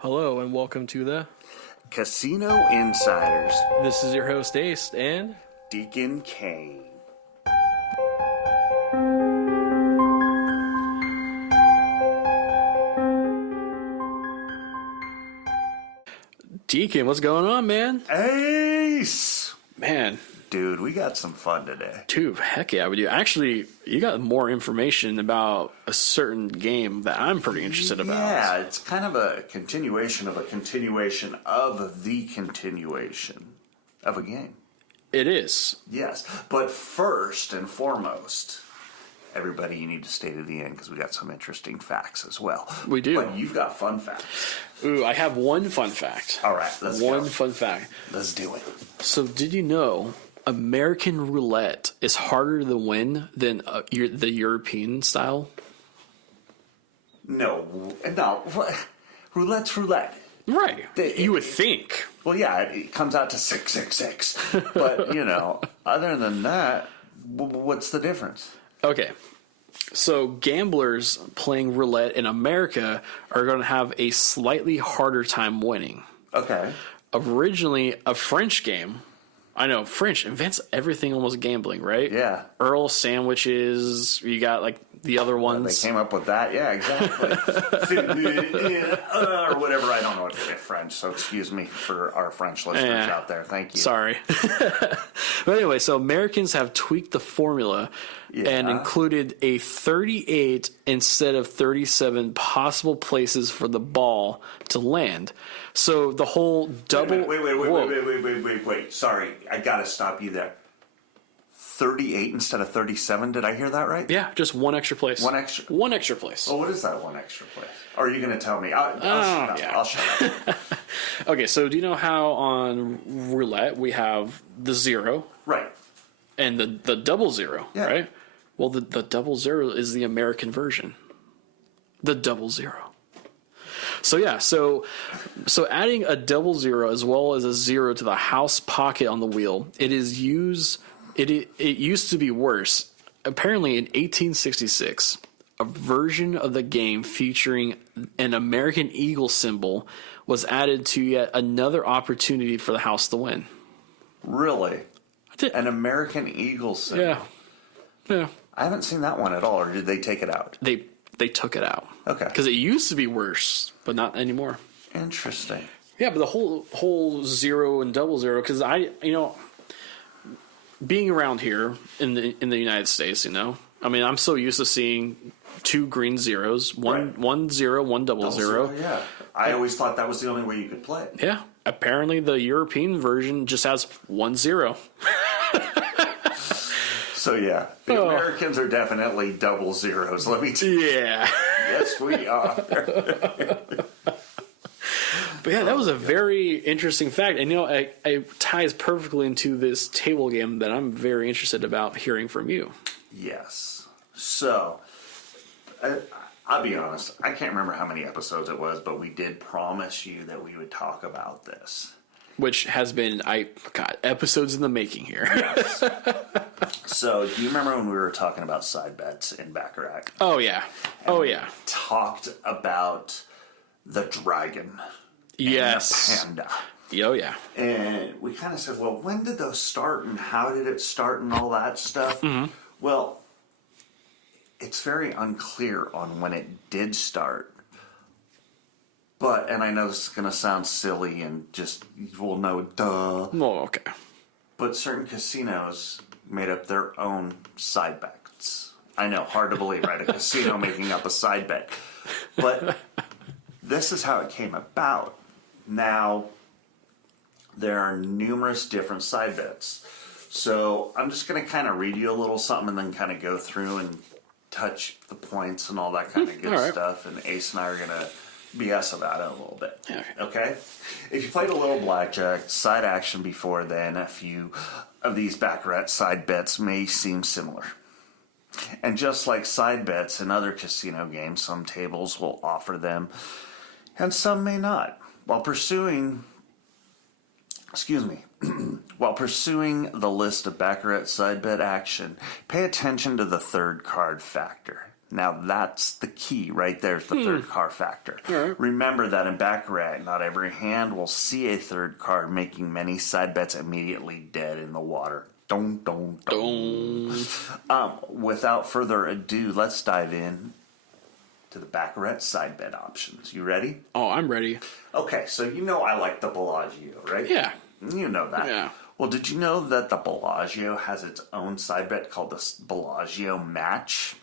Hello and welcome to the Casino Insiders, This is your host Ace and Deacon Kaine. Deacon. What's going on, man? Ace! Man, Dude, we got some fun today. dude, heck yeah, we do. Actually, you got more information about a certain game that I'm pretty interested about. Yeah, it's kind of a continuation of a continuation of the continuation of a game. It is. Yes, but first and foremost, everybody, you need to stay to the end because we got some interesting facts as well. We do. But you've got fun facts. Ooh, I have one fun fact. All right, let's One go. fun fact. Let's do it. So, did you know American roulette is harder to win than the European style? No. Roulette's roulette. Right. You would think. Well, yeah, it comes out to 666. But, other than that, what's the difference? Okay. So gamblers playing roulette in America are going to have a slightly harder time winning. Okay. Originally a French game. I know, French invents everything almost gambling, right? Yeah. Earl sandwiches, you got like the other ones. They came up with that. Yeah, exactly. Or whatever. I don't know what to say French, so excuse me for our French listeners out there. Thank you. Sorry. But anyway, so Americans have tweaked the formula and included a 38 instead of 37 possible places for the ball to land. So the whole double... Wait. Sorry, I got to stop you there. 38 instead of 37, did I hear that right? Yeah, just one extra place. One extra place. Oh, what is that one extra place? Or are you going to tell me? I'll shut up. Okay, so do you know how on roulette we have the zero? Right. And the double zero, right? Well, the double zero is the American version. The double zero. So yeah, so adding a double zero as well as a zero to the house pocket on the wheel, it used to be worse. Apparently in 1866, a version of the game featuring an American eagle symbol was added to yet another opportunity for the house to win. Really? An American eagle symbol? Yeah. I haven't seen that one at all, or did they take it out? They took it out. Okay. Because it used to be worse, but not anymore. Interesting. Yeah, but the whole zero and double zero, because being around here in the United States, I mean, I'm so used to seeing two green zeros, one zero, one double zero. Yeah. I always thought that was the only way you could play. Yeah. Apparently the European version just has 1-0. So yeah, the Americans are definitely double zeros, let me tell you. Yeah. Yes, we are. But yeah, that was a very interesting fact. And it ties perfectly into this table game that I'm very interested about hearing from you. Yes. So, I'll be honest, I can't remember how many episodes it was, but we did promise you that we would talk about this. Which has been, episodes in the making here. Yes. So, do you remember when we were talking about side bets in Baccarat? Oh, yeah. We talked about the dragon. Yes. And the panda. Oh, yeah. And we kind of said, well, when did those start and how did it start and all that stuff? Mm-hmm. Well, it's very unclear on when it did start. But, and I know this is going to sound silly and just, we'll know, duh. Oh, okay. But certain casinos made up their own side bets. I know, hard to believe, right? A casino making up a side bet. But this is how it came about. Now, there are numerous different side bets. So I'm just going to kind of read you a little something and then kind of go through and touch the points and all that kind of good stuff. And Ace and I are going to BS about it a little bit. Okay? If you played a little blackjack, side action before then, a few of these Baccarat side bets may seem similar. And just like side bets in other casino games, some tables will offer them and some may not. While pursuing the list of Baccarat side bet action, pay attention to the third card factor. Now that's the key right there's the third card factor. Right. Remember that in Baccarat, not every hand will see a third card, making many side bets immediately dead in the water. Dun, dun, dun. Without further ado, let's dive in to the Baccarat side bet options. You ready? Oh, I'm ready. Okay, so you know I like the Bellagio, right? Yeah. You know that. Yeah. Well, did you know that the Bellagio has its own side bet called the Bellagio Match?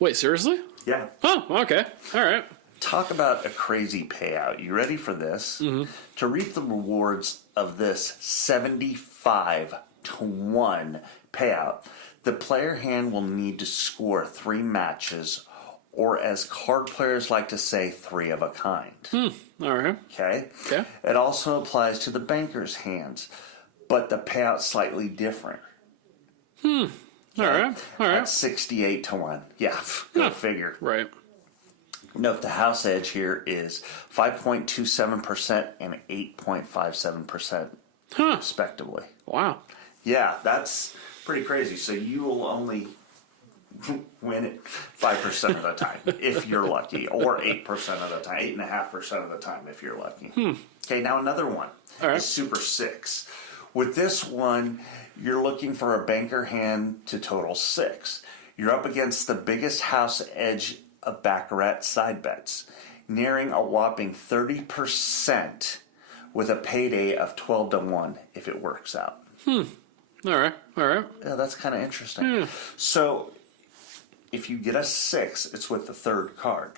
Wait, seriously? Yeah. Oh, okay. All right. Talk about a crazy payout. You ready for this? Mm-hmm. To reap the rewards of this 75 to 1 payout, the player hand will need to score 3 matches, or as card players like to say, 3 of a kind. All right. Okay? Okay. It also applies to the banker's hands, but the payout's slightly different. All right. All right. At 68 to 1. Yeah, go figure. Right. Note the house edge here is 5.27% and 8.57%, respectively. Wow. Yeah, that's pretty crazy. So you will only win it 5% of the time if you're lucky, or 8% of the time, 8.5% of the time if you're lucky. Okay, now another one is Super 6. With this one, you're looking for a banker hand to total 6. You're up against the biggest house edge of Baccarat side bets, nearing a whopping 30% with a payday of 12 to 1 if it works out. All right. All right. Yeah, that's kind of interesting. So if you get a 6, it's with the third card.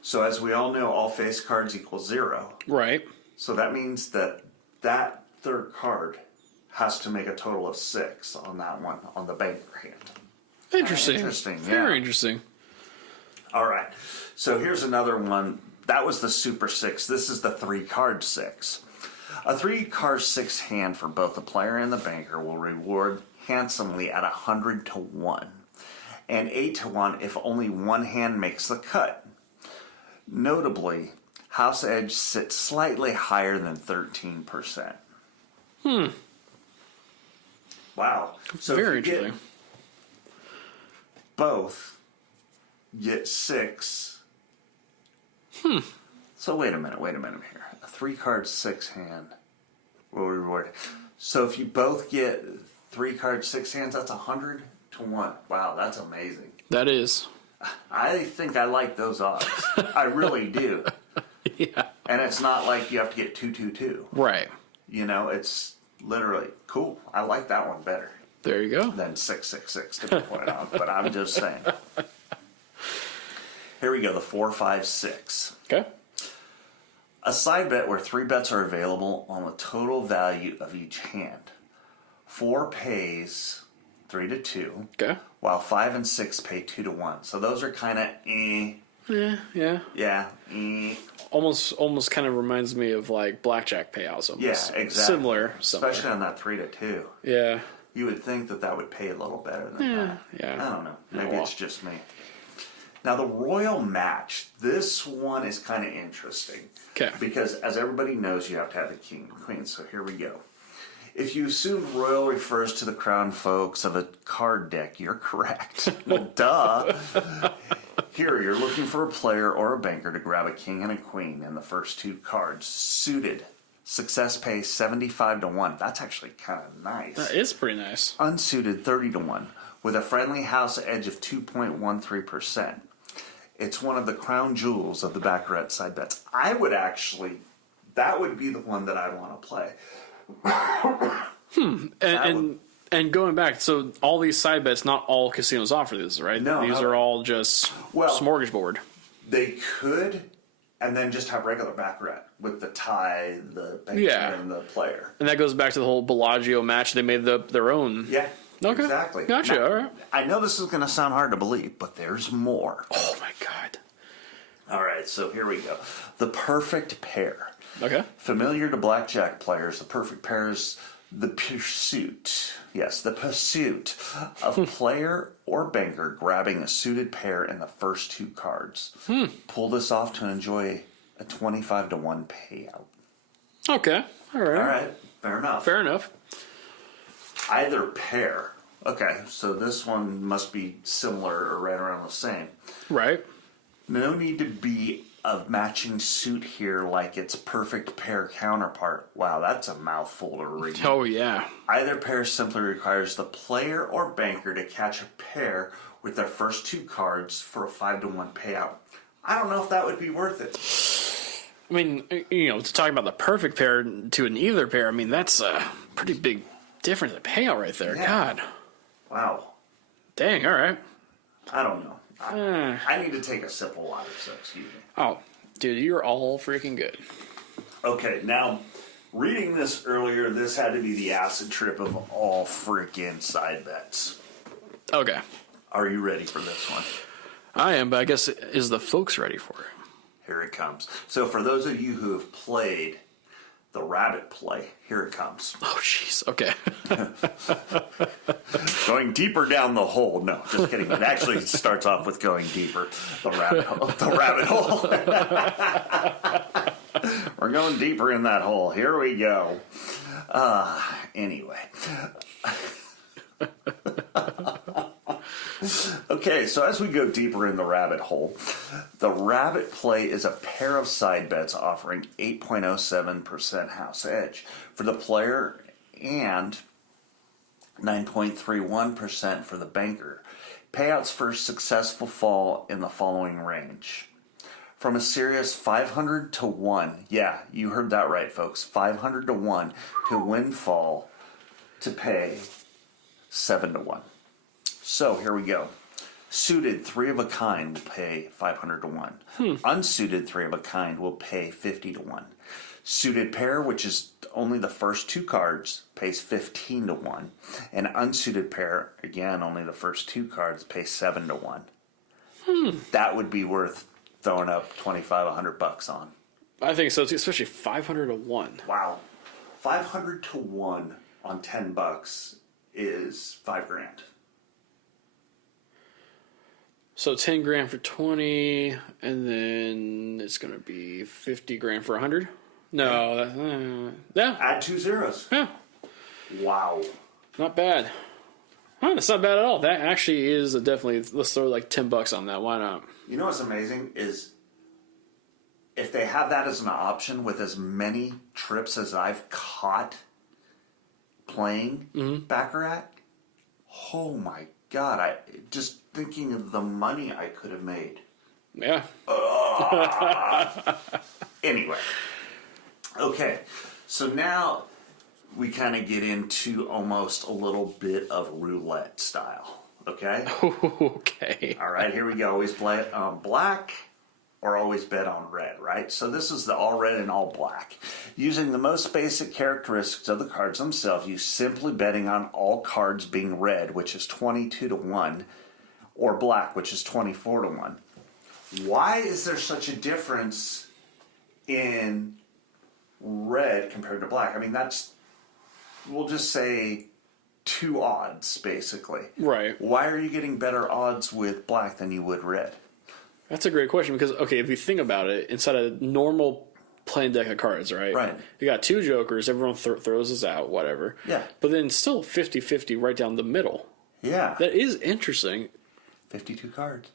So as we all know, all face cards equal 0. Right. So that means that that third card has to make a total of 6 on that one, on the banker hand. Interesting. Interesting, yeah. Very interesting. All right. So here's another one. That was the Super 6. This is the 3-card 6. A 3-card 6 hand for both the player and the banker will reward handsomely at 100 to 1. And 8 to 1 if only one hand makes the cut. Notably, house edge sits slightly higher than 13%. Wow. So Very if you interesting. get both, get 6. So wait a minute here. A 3-card 6 hand will reward. So if you both get 3-card 6 hands, that's 100 to 1. Wow, that's amazing. That is. I think I like those odds. I really do. Yeah. And it's not like you have to get 2-2-2. Right. You know, it's literally cool. I like that one better There you go. than 6-6-6 to be pointed out. But I'm just saying. Here we go, the 4-5-6. Okay. A side bet where 3 bets are available on the total value of each hand. 4 pays 3 to 2, Okay. while 5 and 6 pay 2 to 1. So those are kind of Yeah. yeah. Almost kind of reminds me of like blackjack payouts. Almost. Yeah, exactly. Similar. Especially on that 3 to 2. Yeah. You would think that would pay a little better than that. Yeah. I don't know. Maybe well. it's just me. Now, the Royal Match, this one is kind of interesting. Okay. Because as everybody knows, you have to have the king and queen. So here we go. If you assume royal refers to the crown folks of a card deck, you're correct. Well, duh. Here, you're looking for a player or a banker to grab a king and a queen in the first 2 cards. Suited. Success pays 75 to 1. That's actually kind of nice. That is pretty nice. Unsuited 30 to 1. With a friendly house edge of 2.13%. It's one of the crown jewels of the Baccarat side bets. That would be the one that I want to play. And going back, so all these side bets, not all casinos offer this, right? No, These are all just smorgasbord. They could, and then just have regular Baccarat with the tie, the banker, and the player. And that goes back to the whole Bellagio match. They made their own. Yeah, okay. Exactly. Gotcha, Now, all right. I know this is going to sound hard to believe, but there's more. Oh, my God. All right, so here we go. The perfect pair. Okay. Familiar to blackjack players, the perfect pair is the pursuit. Yes, the pursuit of player or banker grabbing a suited pair in the first 2 cards. Pull this off to enjoy a 25 to 1 payout. Okay. All right. All right, fair enough. Fair enough. Either pair Okay, so this one must be similar or right around the same. Right. No need to be a matching suit here like its perfect pair counterpart. Wow, that's a mouthful to read. Oh, yeah. Either pair simply requires the player or banker to catch a pair with their first 2 cards for a 5-to-1 payout. I don't know if that would be worth it. I mean, to talk about the perfect pair to an either pair, I mean, that's a pretty big difference in payout right there. Yeah. God. Wow. Dang, all right. I don't know. I need to take a sip of water, so excuse me. Oh, dude, you're all freaking good. Okay, now, reading this earlier, this had to be the acid trip of all freaking side bets. Okay. Are you ready for this one? I am, but I guess, is the folks ready for it? Here it comes. So for those of you who have played the rabbit play, here it comes. Oh, jeez. Okay. Going deeper down the hole. No, just kidding. It actually starts off with going deeper. The rabbit hole. The rabbit hole. We're going deeper in that hole. Here we go. Anyway. Okay, so as we go deeper in the rabbit hole, the rabbit play is a pair of side bets offering 8.07% house edge for the player and 9.31% for the banker. Payouts for successful fall in the following range. From a serious 500 to 1, yeah, you heard that right, folks, 500 to 1 to windfall to pay 7 to 1. So here we go. Suited 3 of a kind will pay 500 to 1. Unsuited 3 of a kind will pay 50 to 1. Suited pair, which is only the first 2 cards, pays 15 to 1. And unsuited pair, again, only the first 2 cards, pay 7 to 1. That would be worth throwing up $2,500 on. I think so, too, especially 500 to 1. Wow. 500 to 1 on $10 is $5,000. So 10 grand for 20, and then it's going to be 50 grand for 100? No, yeah. Add 2 zeros. Yeah. Wow. Not bad. Oh, that's not bad at all. That actually is definitely, let's throw like $10 on that. Why not? You know what's amazing is if they have that as an option with as many trips as I've caught playing Baccarat, oh my God, I just thinking of the money I could have made. Yeah. Anyway. Okay. So now we kind of get into almost a little bit of roulette style. Okay? Okay. All right, here we go. Always play it on black or always bet on red, right? So this is the all red and all black. Using the most basic characteristics of the cards themselves, you simply betting on all cards being red, which is 22 to 1, or black, which is 24 to 1. Why is there such a difference in red compared to black? I mean, that's, we'll just say 2 odds, basically. Right. Why are you getting better odds with black than you would red? That's a great question because, okay, if you think about it, inside a normal playing deck of cards, right? Right. You got 2 jokers, everyone throws us out, whatever. Yeah. But then still 50-50 right down the middle. Yeah. That is interesting. 52 cards.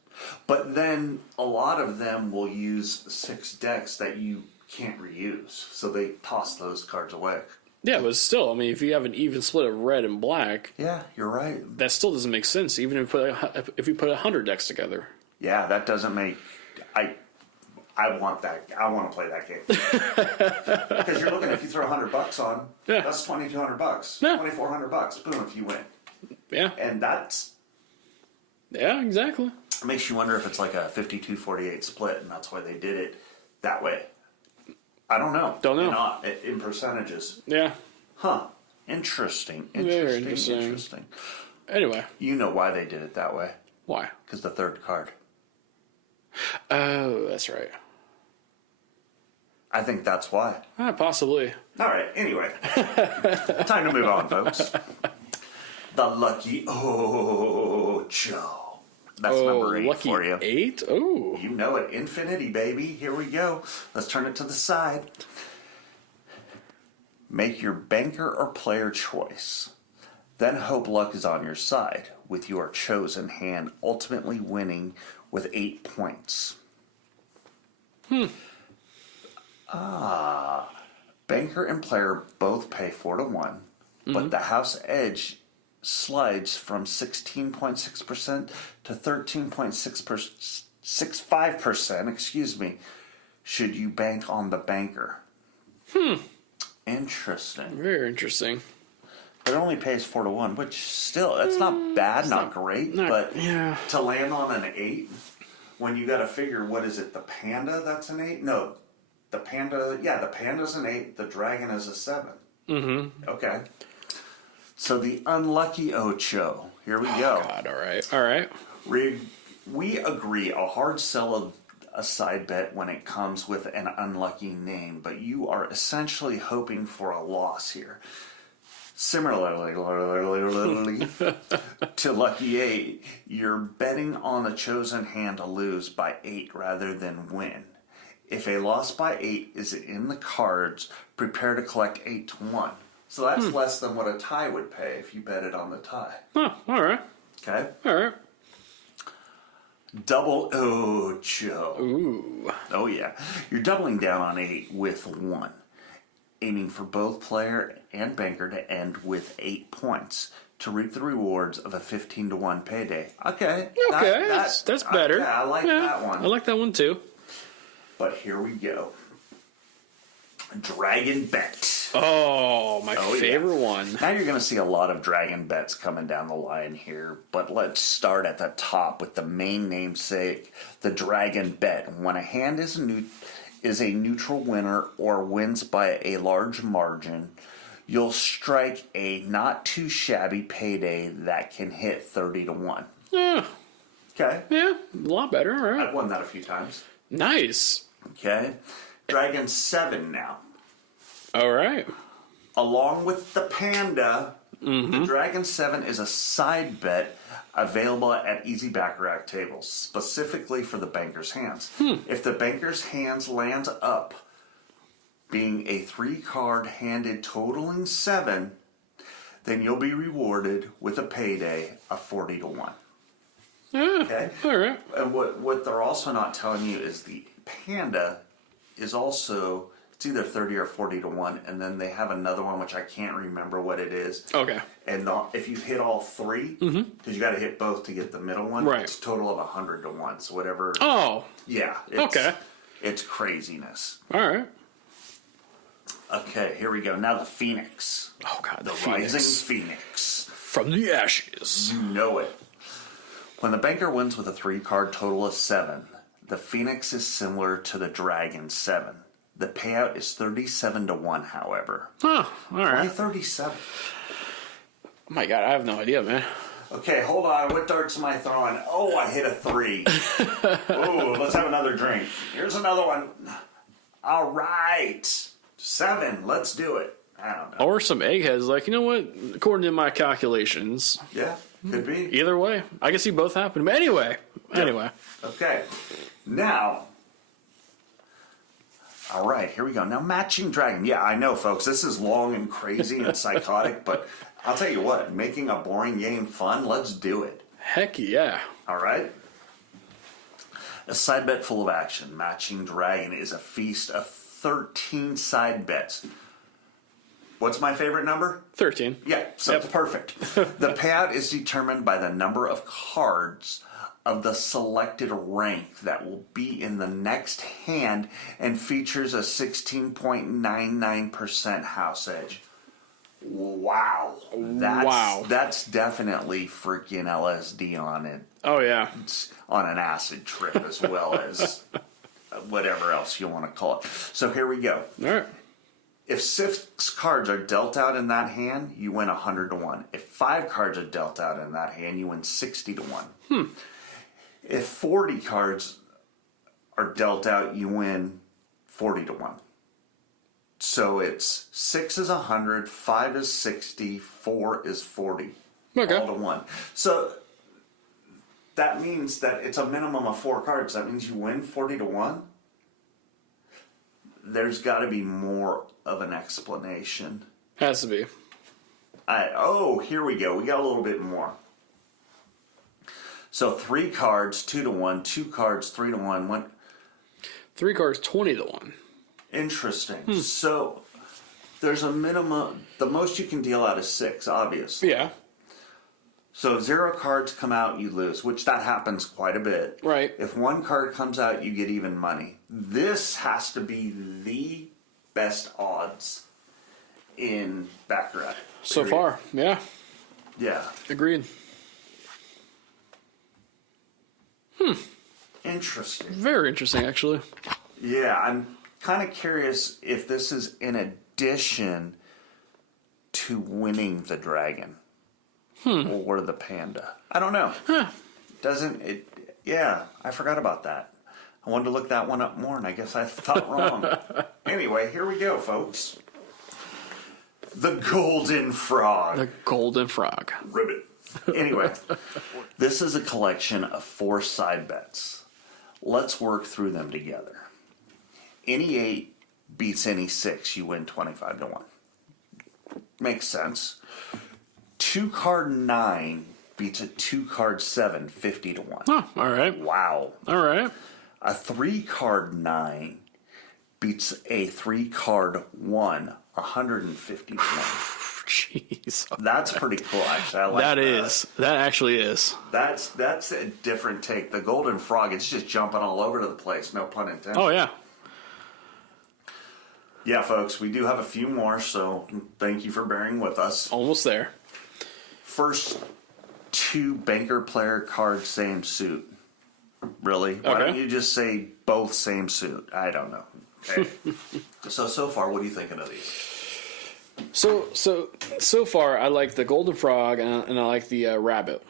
But then a lot of them will use 6 decks that you can't reuse. So they toss those cards away. Yeah, but still, I mean, if you have an even split of red and black, Yeah, you're right. that still doesn't make sense, even if you put 100 decks together. Yeah, that doesn't make... I want that. I want to play that game. Because you're looking, if you throw $100 on, Yeah. that's $2,200. Yeah. $2,400. Boom, if you win. Yeah. And that's... Yeah, exactly. It makes you wonder if it's like a 52-48 split, and that's why they did it that way. I don't know. Don't know. In percentages. Yeah. Huh. Interesting. Very interesting. Anyway. You know why they did it that way. Why? Because the third card. Oh, that's right. I think that's why. Possibly. All right. Anyway. Time to move on, folks. The Lucky Ocho. That's number 8 lucky for you. 8? Oh. You know it. Infinity, baby. Here we go. Let's turn it to the side. Make your banker or player choice. Then hope luck is on your side, with your chosen hand ultimately winning with 8 points. Banker and player both pay 4 to 1, but the house edge slides from 16.6% to 13.65%, excuse me, should you bank on the banker. Interesting. Very interesting. But it only pays 4 to 1, which still, that's not bad, not great, but yeah. to land on an 8, when you got to figure, what is it, the panda that's an 8? No, the panda's an 8, the dragon is a 7. Mm-hmm. Okay. So the unlucky Ocho, here we go. God, all right. We agree, a hard sell of a side bet when it comes with an unlucky name, but you are essentially hoping for a loss here. Similarly to Lucky 8, you're betting on the chosen hand to lose by 8 rather than win. If a loss by 8 is in the cards, prepare to collect 8 to 1. So that's less than what a tie would pay if you bet it on the tie. Oh, all right. Okay? All right. Double Ocho. Ooh. Oh, yeah. You're doubling down on 8 with 1. Aiming for both player and banker to end with 8 points to reap the rewards of a 15 to 1 payday. Okay. That's better. Yeah, I like that one. I like that one too. But here we go. Dragon Bet. Oh, my favorite one. Now you're going to see a lot of dragon bets coming down the line here, but let's start at the top with the main namesake, the dragon bet. When a hand is a neutral winner or wins by a large margin, you'll strike a not too shabby payday that can hit 30 to 1. Yeah. Okay. Yeah, a lot better, all right. I've won that a few times. Nice. Okay. Dragon 7 now. All right. Along with the Panda, the Dragon 7 is a side bet available at easy Baccarat tables, specifically for the banker's hands. If the banker's hands lands up, being a 3-card handed totaling 7, then you'll be rewarded with a payday of 40 to 1. Yeah. Okay? All right. And what they're also not telling you is the Panda is also, it's either 30 or 40 to 1, and then they have another one which I can't remember what it is. Okay. And if you hit all 3, because you got to hit both to get the middle one, Right. it's a total of 100 to 1. So whatever. Oh. Yeah. Okay. It's craziness. All right. Okay, here we go. Now the Phoenix. Oh, God, the Rising Phoenix. Phoenix. From the ashes. You know it. When the banker wins with a 3-card total of 7, the Phoenix is similar to the Dragon 7. The payout is 37 to 1, however. Oh, all Why right. 37? Oh, my God, I have no idea, man. Okay, hold on. What darts am I throwing? Oh, I hit a 3. Oh, let's have another drink. Here's another one. All right. 7. Let's do it. I don't know. Or some eggheads like, you know what? According to my calculations. Yeah, could be. Either way. I can see both happen. But anyway. Okay. Now. All right, here we go. Now, Matching Dragon. Yeah, I know, folks. This is long and crazy and psychotic, but I'll tell you what. Making a boring game fun, let's do it. Heck yeah. All right? A side bet full of action. Matching Dragon is a feast of 13 side bets. What's my favorite number? 13. Yeah, so it's perfect. The payout is determined by the number of cards of the selected rank that will be in the next hand and features a 16.99% house edge. Wow. That's definitely freaking LSD on it. Oh, yeah. It's on an acid trip as well as whatever else you want to call it. So here we go. All right. If 6 cards are dealt out in that hand, you win 100 to 1. If 5 cards are dealt out in that hand, you win 60 to 1. If 40 cards are dealt out, you win 40 to 1. So it's 6 is 100, 5 is 60, 4 is 40. Okay. All to 1. So that means that it's a minimum of 4 cards. That means you win 40 to 1. There's got to be more of an explanation. Has to be. Here we go. We got a little bit more. So 3 cards, 2-1. 2 cards, 3-1. 3 cards, 20-1. Interesting. So there's a minimum. The most you can deal out is 6, obviously. Yeah. So 0 cards come out, you lose, which that happens quite a bit. Right. If 1 card comes out, you get even money. This has to be the best odds in Baccarat. So far, yeah. Yeah. Agreed. Interesting. Very interesting, actually. Yeah, I'm kind of curious if this is in addition to winning the dragon or the panda. I don't know. Doesn't it? Yeah, I forgot about that. I wanted to look that one up more, and I guess I thought wrong. Anyway, here we go, folks. The Golden Frog. The Golden Frog. Ribbit. Anyway, this is a collection of 4 side bets. Let's work through them together. Any 8 beats any 6, you win 25-1. Makes sense. 2 card 9 beats a 2 card 7, 50-1. Oh, all right. Wow. All right. A 3 card 9 beats a 3 card 1, 150-1. Jeez. That's pretty cool, actually. I like that. That actually is. That's a different take. The Golden Frog, it's just jumping all over the place. No pun intended. Oh, yeah. Yeah, folks, we do have a few more, so thank you for bearing with us. Almost there. First 2 banker player cards, same suit. Really? Why don't you just say both same suit? I don't know. Okay. So far, what are you thinking of these? So far, I like the Golden Frog and I like the rabbit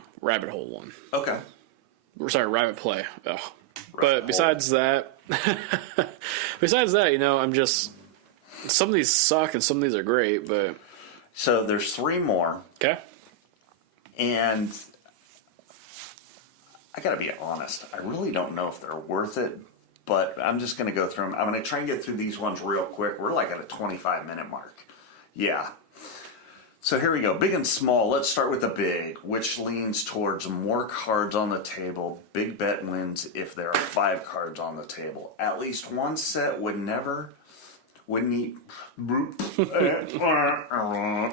hole one. Okay. Sorry, rabbit play. Ugh. But besides that, I'm just, some of these suck and some of these are great, but. So there's 3 more. Okay. And I gotta be honest, I really don't know if they're worth it, but I'm just gonna go through them. I'm gonna try and get through these ones real quick. We're like at a 25-minute mark. Yeah. So here we go. Big and small. Let's start with the big, which leans towards more cards on the table. Big bet wins if there are 5 cards on the table. At least one set would need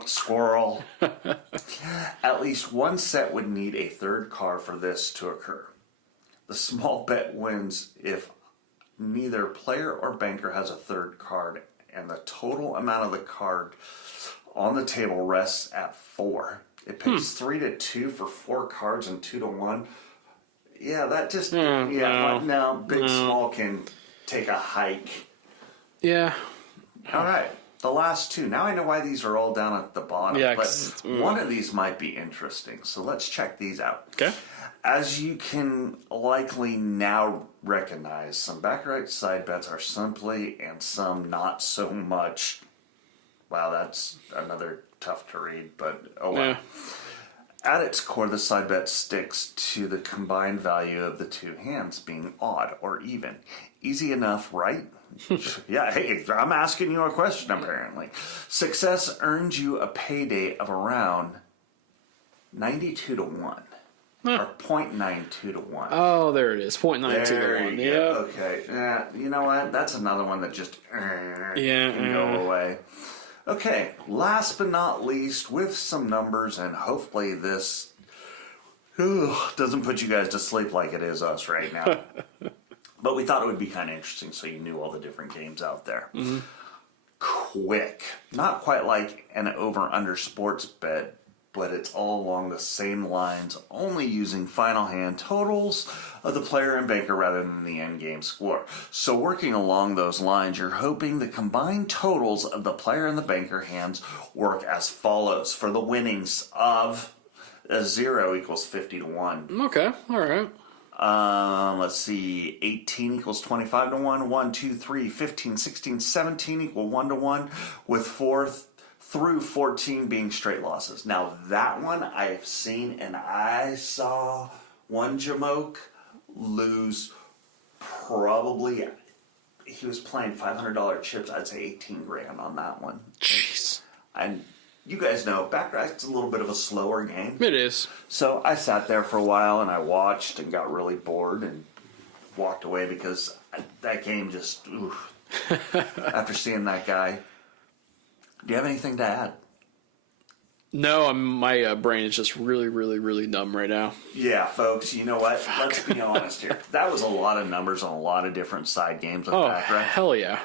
squirrel. At least one set would need a 3rd card for this to occur. The small bet wins if neither player or banker has a 3rd card and the total amount of the card on the table rests at 4. It pays 3-2 for 4 cards and 2-1. Yeah, that just no. Big small can take a hike. Yeah. All right, the last 2. Now I know why these are all down at the bottom. Yeah, but one of these might be interesting. So let's check these out. Okay. As you can likely now recognize, some Baccarat side bets are simply and some not so much. Wow, that's another tough to read, but oh well. Yeah. At its core, the side bet sticks to the combined value of the 2 hands being odd or even. Easy enough, right? Yeah, hey, I'm asking you a question apparently. Success earns you a payday of around 92-1. Or 0.92-1. Oh, there it is. 0.92 to 1. Yeah. Okay. You know what? That's another one that just can go away. Okay. Last but not least, with some numbers, and hopefully this doesn't put you guys to sleep like it is us right now. But we thought it would be kind of interesting so you knew all the different games out there. Mm-hmm. Quick. Not quite like an over-under sports bet, but it's all along the same lines, only using final hand totals of the player and banker rather than the end game score. So working along those lines, you're hoping the combined totals of the player and the banker hands work as follows. For the winnings of a 0 equals 50-1. Okay, all right. Let's see, 18 equals 25-1, 1, 2, 3, 15, 16, 17 equal 1-1, with 4 through 14 being straight losses. Now that one I've seen, and I saw one Jamoke lose probably, he was playing $500 chips, I'd say 18 grand on that one. Jeez. And you guys know, Baccarat's a little bit of a slower game. It is. So I sat there for a while and I watched and got really bored and walked away because that game just, oof. After seeing that guy. Do you have anything to add? No, my brain is just really, really, really numb right now. Yeah, folks, you know what? Let's be honest here. That was a lot of numbers on a lot of different side games with Baccarat. Hell yeah.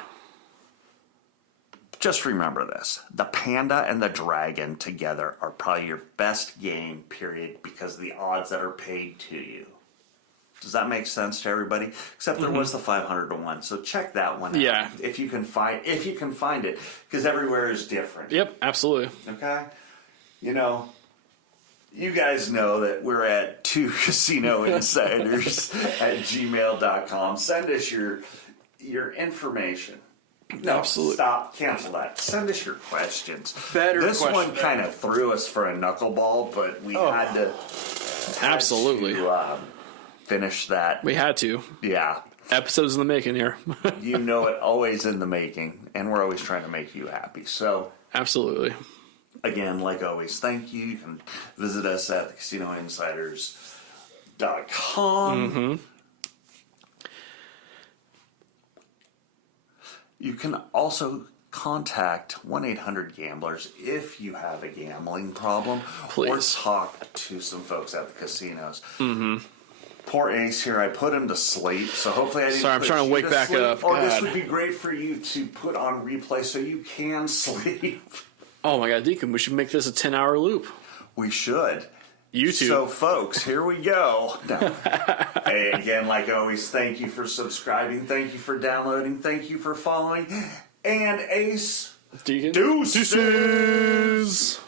Just remember this. The Panda and the Dragon together are probably your best game, period, because of the odds that are paid to you. Does that make sense to everybody? Except there was the 500 to 1. So check that one out. If you can find it, because everywhere is different. Yep, absolutely. Okay? You know, you guys know that we're at 2casinoinsiders@gmail.com. Send us your information. No, absolutely. Stop. Cancel that. Send us your questions. This one kind of threw us for a knuckleball, but we had to. Absolutely. Finish that. We had to. Yeah. Episodes in the making here. You know it, always in the making, and we're always trying to make you happy. So. Absolutely. Again, like always, thank you. You can visit us at thecasinoinsiders.com. Mm-hmm. You can also contact 1-800-GAMBLERS if you have a gambling problem. Please. Or talk to some folks at the casinos. Mm-hmm. Poor Ace here, I put him to sleep, so hopefully I didn't I'm trying to wake back sleep. up. Or God. this would be great for you to put on replay so you can sleep. Oh my God, Deacon, we should make this a 10-hour loop. We should. YouTube. So, folks, here we go. Hey, again, like always, thank you for subscribing. Thank you for downloading. Thank you for following. And Ace, Deacon. deuces.